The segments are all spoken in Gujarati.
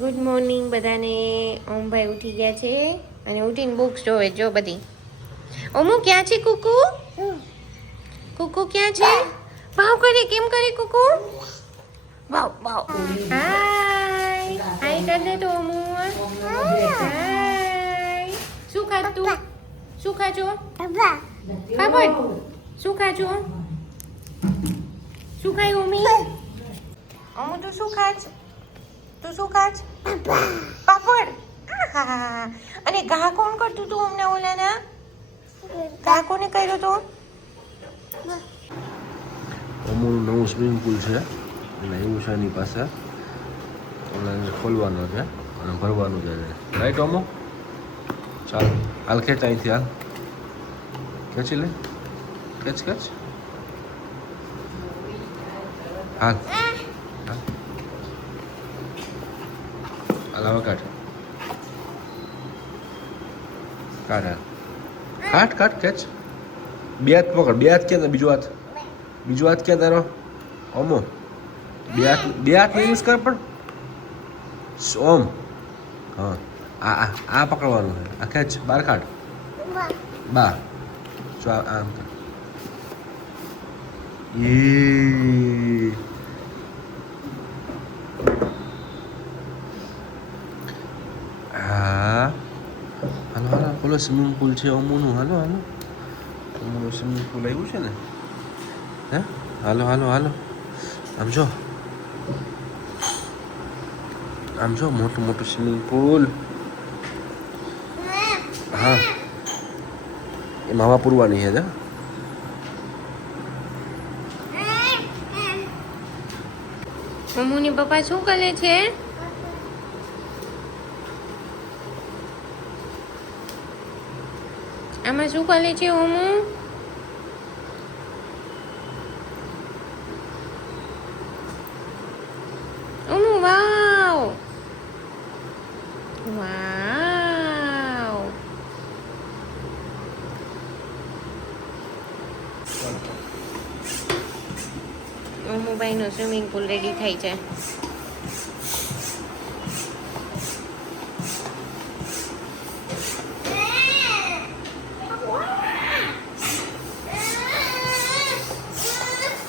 ગુડ મોર્નિંગ બધાને. ઓમભાઈ ઉઠી ગયા છે અને ઉઠીને બુક્સ જોવે. જો બધી. ઓમુ ક્યાં છે કુકુ? કુકુ ક્યાં છે? ભાવ કરે કેમ કરે કુકુ? ભાવ ભાવ. હાય હાય કર દે તો ઓમુ. હાય. શું ખાતું? શું ખાજો? ખબર શું ખાજો? શું ખાય ઓમી? ઓમુ તું શું ખાચ? તું શું ખાચ? પાપડ. આહા. અને ઘા કોણ કરતું તું અમને ઓલાના? ઘા કોને કર્યો તો? અમુનું નવું સ્વિમિંગ પુલ છે એટલે એવું છે એની પાસે. ઓલાને ખોલવાનો છે અને ભરવાનું છે. રાઈટ અમુ? ચાલ હાલ ખેંચ અહીંથી. હાલ ખેંચી લે. ખેંચ ખેંચ. હાલ હાલ હવે કાઢ. કાઢ હાલ. કાઢ કાઢ ખેંચ. બે હાથ પકડ. બે હાથ ક્યાં? બીજો હાથ. બીજો હાથ ક્યાં તારો? ઓમો બે હાથ યુઝ કર પણ. ઓમ હા આ પકડવાનું છે. આ ખેંચ. બહાર કાઢ. બહાર જો આમ કર. હા હાલો હાલો. પેલો સ્વિમિંગ પુલ છે અમુનું. હાલો હાલો. અમુનું સ્વિમિંગ પુલ આવ્યું છે ને. હે હાલો હાલો હાલો. આમ જો આમ જો મોટું મોટું સ્વિમિંગ પુલ. હા એમાં હવા પૂરવાની છે. મમ્મુની પપ્પા શું કરે છે? આમાં શું કરે છે ઓમુ? ઓમુ વાવ વાવ. ઓમુભાઈનો સ્વિમિંગ પુલ રેડી થાય છે.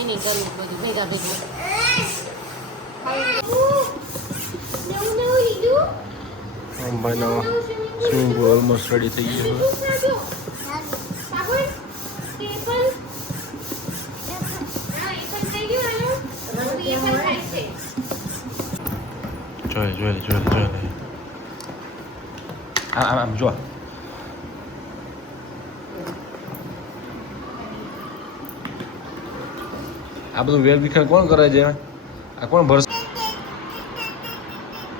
એની કરવું બધું ભેગા ભેગું. ભાઈનો સ્વિમિંગ પુલ ઓલમોસ્ટ રેડી થઈ ગયો છે. જોઈ જોઈ જોઈ જોઈ. આમ જો. આ બધું વેરવિખેર કોણ કરે છે? આ કોણ ભરશે?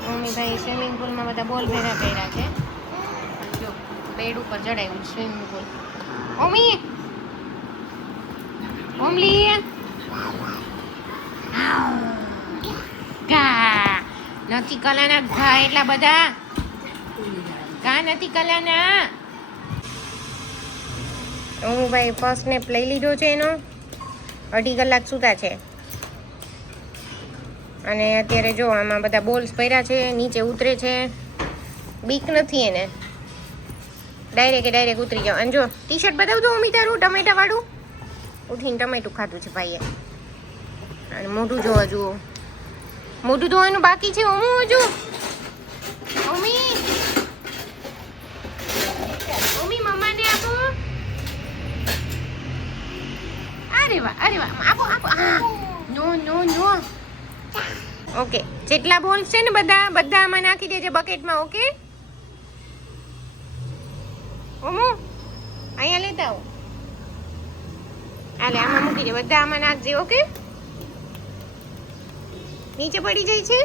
મમ્મીભાઈ સ્વિમિંગ પુલમાં બધા બોલ ભેગા કર્યા છે. જો બેડ ઉપર ચડાવ્યું સ્વિમિંગ પુલ. ઓમી ઓમલી ઘા નથી કલાના. ઘા એટલા બધા ઘા નથી કલાના. ઓમુભાઈ ફર્સ્ટ સ્નેપ લઈ લીધો છે એનો. 2.5 કલાક સૂતા છે અને અત્યારે જો આમાં બધા બોલ્સ ભર્યા છે. નીચે ઉતરે છે. બીક નથી એને. ડાયરેક્ટ ઉતરી જાવ. અને જો ટી શર્ટ બતાવ દો અમી તારું ટમેટા વાળું. ઉઠીને ટમેટું ખાધું છે ભાઈએ. અને મોઢું જોવા જુઓ. મોઢું ધોવાનું બાકી છે ઓમુ હજુ. ઓમી ઓમી મમ્માને આપો. અરે વાહ આપો આપો. હા નો નો નો. ઓકે જેટલા બોલ્સ છે ને બધા આમાં નાખી દેજે બકેટમાં. ઓકે ઓમુ અહીંયા લેતા આવો. હાલે આમાં મૂકી દે. બધા આમાં નાખજે. ઓકે નીચે પડી જાય છે.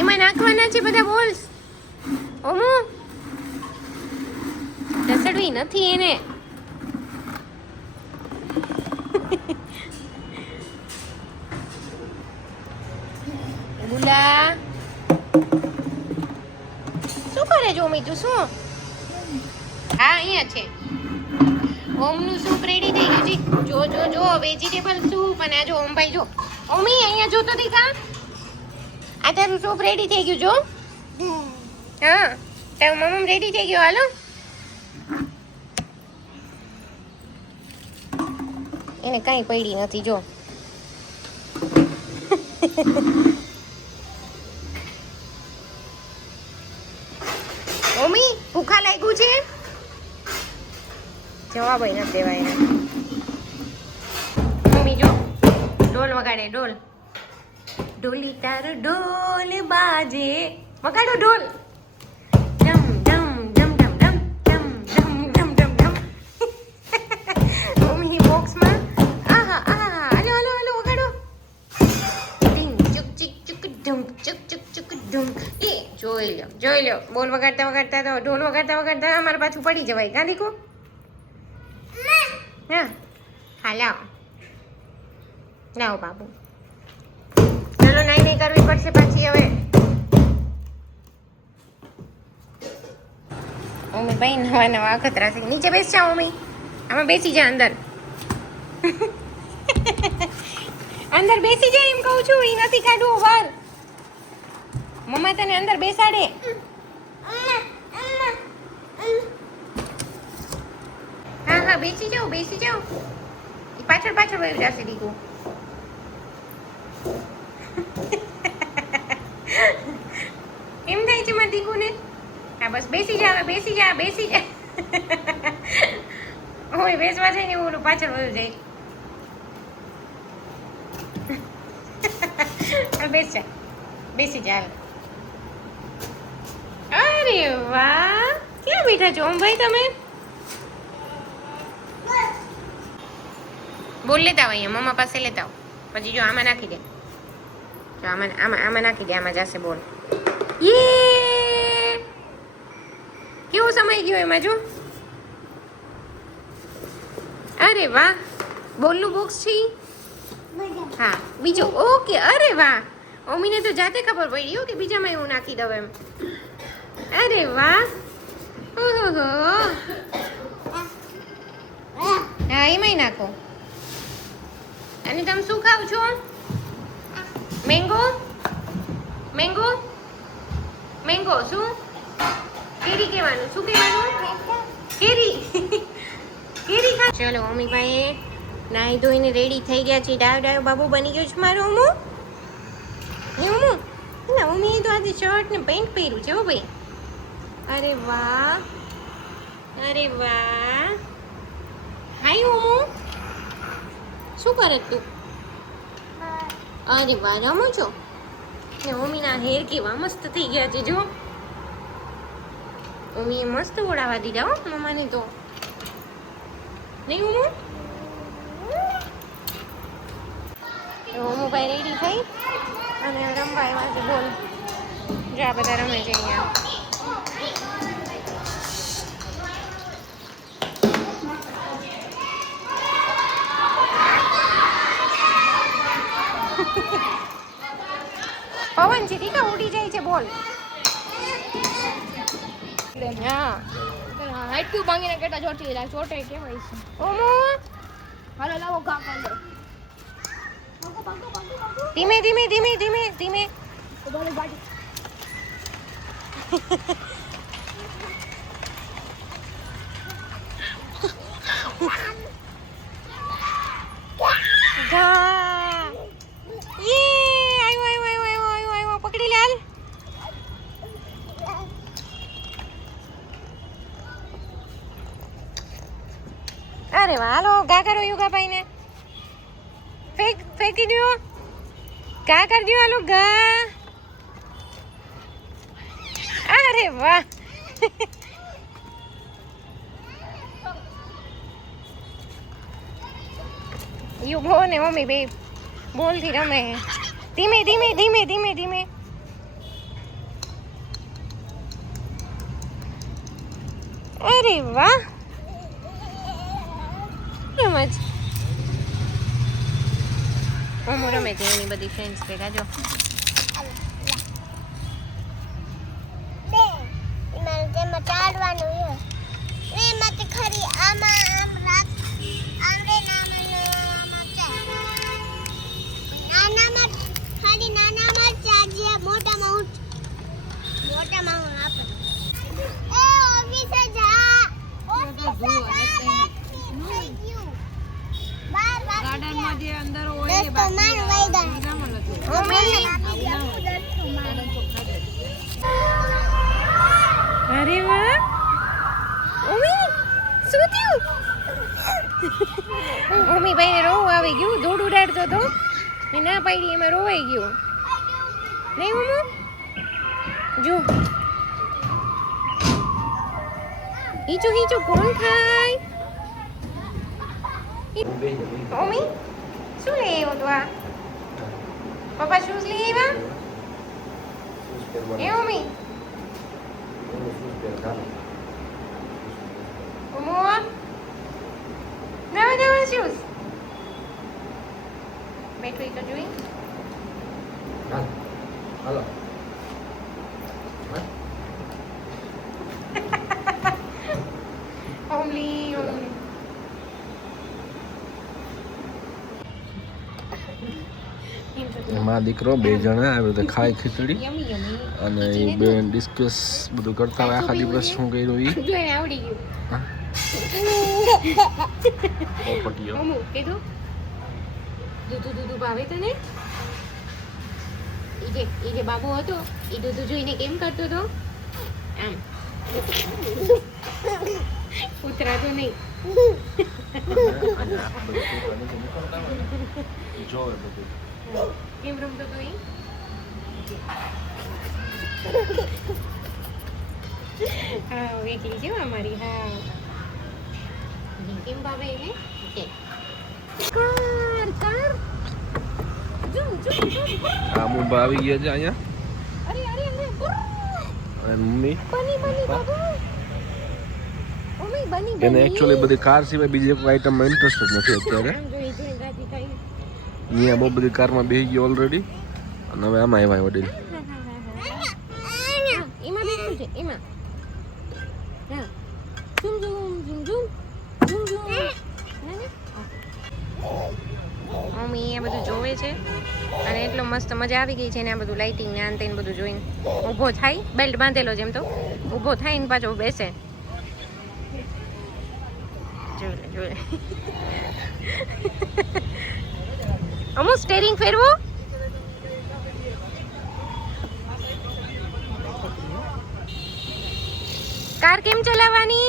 એમાં નાખવાના છે બધા બોલ્સ. ઓમુ રસડવી નથી એને. ગુલા શું કરે જો મીઠું? શું? હા અહીંયા છે. ઓમનું સૂપ રેડી થઈ ગયું છે. જો જો જો વેજીટેબલ સૂપ અને આ જો ઓમભાઈ જો. ઓમી અહીંયા જો તો દીકા. આ તારું સૂપ રેડી થઈ ગયું જો. હા તારું મમ્મ રેડી થઈ ગયું હાલો. એને કાંઈ પડી નથી જો. ઓમી ભૂખા લાગ્યું છે? જવાબ નથી દેવાય એને. મમ્મી જો ઢોલ વગાડે ઢોલ. ઢોલી તારો ઢોલ બાજે. વગાડો ઢોલ. ડમ ડમ ડમ ડમ ડમ ડમ ડમ ડમ ડમ ડમ. મમ્મીની બોક્સમાં આહા આહા હાલો હાલો હાલો વગાડો. ડિંગ ચુક ચિક ચુક ડમ ચુક ચુક ચુક ડમ. એ જોઈ લો બોલ વગાડતા વગાડતા તો ઢોલ વગાડતા વગાડતા અમારે પાછું પડી જવાય ગાંધીકો. હા હા લાવો બાબુ. ચાલો નાઈ નહીં કરવી પડશે પાછી હવે. મમ્મી ભાઈ નવા નવા અખતરા છે. નીચે બેસ જાઓ મમ્મી. આમાં બેસી જા અંદર. અંદર બેસી જા એમ કહું છું. એ નથી કાઢવું બહાર. મમ્મા તને અંદર બેસાડે. હા હા બેસી જાઓ બેસી જાઓ. પાછળ પાછળ વહી જશે દીકુ. એમ થાય છે મારા દીકુને. હા બસ બેસી જા હવે બેસી જા બેસી જા. ઓય બેસવા જાય ને ઓલું પાછળ વયું જાય. બેસ જા બેસી જા. અરે વાહ ક્યાં બેઠા છો ઓમ ભાઈ તમે? બોલ લેતા આવો અહીંયા મમ્મા પાસે લેતા આવો. પછી જો આમાં નાખી દે. જો આમાં નાખી દે. આમાં જશે બોલ. યે કેવો સમય ગયો એમાં જો. અરે વાહ બોલનું બોક્સ છે. હા બીજો ઓકે. અરે વાહ ઓમીને તો જાતે ખબર પડી હો કે બીજામાં એવું નાખી દઉં એમ. અરે વાહ. ઓહો હા એમાંય નાખો. અને તમે શું ખાવ છો? મેંગો મેંગો મેંગો શું? કેરી કહેવાનું. શું કહેવાનું? કેરી. કેરી ખા. ચલો મમ્મી ભાઈ નાહી ધોઈને રેડી થઈ ગયા છે. ડાયો બાબુ બની ગયો છે મારો અમુ. એવું ના મમ્મીએ તો આજે શર્ટ ને પેન્ટ પહેર્યું છે હો ભાઈ. અરે વાહ અરે વાહ. હાય અમુ શું કરે તું? અરે વાહ રમો છો ને. મમ્મીના હેર કેવા મસ્ત થઈ ગયા છે જો. મમ્મીએ મસ્ત ઓળાવા દીધા હો મમ્માને તો. નહીં હું મોબાઈલ રેડી થઈ અને રમવા આવ્યા છે બોલ. જો આ બધા રમે છે અહીંયા. પવન છે ટીકા ઉડી જાય છે બોલ. હા હાઈટુ ભાંગીને કેટા ચોટી જાય. ચોટે કેવાય છે. ઓમો હાલો લાવો કાકા લે. ધીમે ધીમે ધીમે ધીમે ધીમે. બોલે ગાડી. ગા યે આયો પકડી લે હાલ. અરે વાહ હાલો ગા કરો યુગાભાઈ ને. ફેંકી દો. ગા કરી દો હાલો ગા. અરે વાહ. યુગો ને મમ્મી બે બોલથી રમે. ધીમે ધીમે ધીમે ધીમે ધીમે. અરે વાહ રમત. ઓમો રમે છે એની બધી ફ્રેન્ડ્સ ભેગા જો. ચાલવાનું એમાંથી ખરી આમાં આમ રાત મોટા મામા આપે એ ઓફિસે જા ઓફિસે જા બાર ગાર્ડન માં જે અંદર હોય એ બાકી અરે વાહ ઓમી શું થયું ઓમી ભાઈને રોવું આવી ગયું ધૂળ ઉડાડતો તો ને ના પાડી એમાં રોવાઈ ગયું નહીં ઓમો જો હીચું હીચું કોણ ખાય ઓમી શું લઈ આવ્યો તું આ પપ્પા શૂઝ લઈ આવ્યા એ ઓમી ઓમો નવા નવા શૂઝ બેઠો તો જોઈ હાલો ઓમલી ઓમલી એમાં દીકરો બે જણા આવી રીતે ખાય ખીચડી યમી યમી અને એ બે ડિસ્કસ બધું કરતા હોય આખા દિવસ શું કર્યું એ જો એને આવડી ગયું પોપટીઓ ઓમુ કીધું દૂધું ભાવે તને ઈ જે બાબુ હતો એ દૂધું જોઈને કેમ કરતો હતો આમ ઉતરાતો નહીં જોવે બધું કેમ રમતો હતો ઈ હા વેકલી છે અમારી હા કેમ ભાવે એને કે કર કર જુમ જુમ જુમ આ મુંબા આવી ગયા છે અહીંયા અરે અરે અરે અને મમ્મી બની બની બાબુ ઓમી બની એને એકચ્યુઅલી બધી કાર સિવાય બીજી કોઈ આઈટમમાં ઇન્ટરેસ્ટ જ નથી અત્યારે આમ જોઈ જોઈ ગાતી થઈ અહીંયા બહુ બધી કારમાં બેસી ગઈ ઓલરેડી અને હવે આમાં આવ્યા વડીલ એમાં બેઠું છે એમાં હા zoom zoom zoom zoom zoom zoom mummy એ બધું જોવે છે અને એટલો મસ્ત મજા આવી ગઈ છે ને આ બધું લાઇટિંગ ને આન તેને બધું જોઈને ઊભો થાય બેલ્ટ બાંધેલો જેમ તો ઊભો થાય ને પાછો બેસે જોઈ લે અમુ સ્ટેરિંગ ફેરવો કાર કેમ ચલાવવાની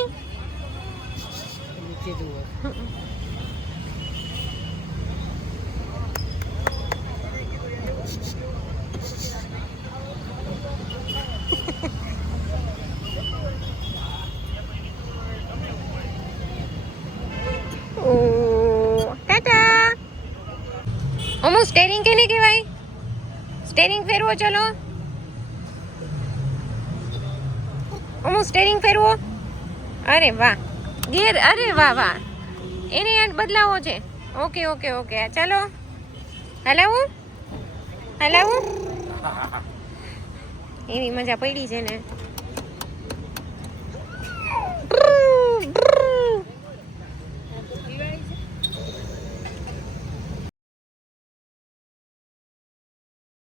ઓ ટાટા અમુ સ્ટેરિંગ કેને કહેવાય સ્ટેરિંગ ફેરવો ચલો અમુ સ્ટેરિંગ ફેરવો અરે વાહ ગિયર અરે વાહ વાહ એને યાર બદલાવો છે ઓકે ઓકે ઓકે ચાલો હલાવું હલાવું એવી મજા પડી છે ને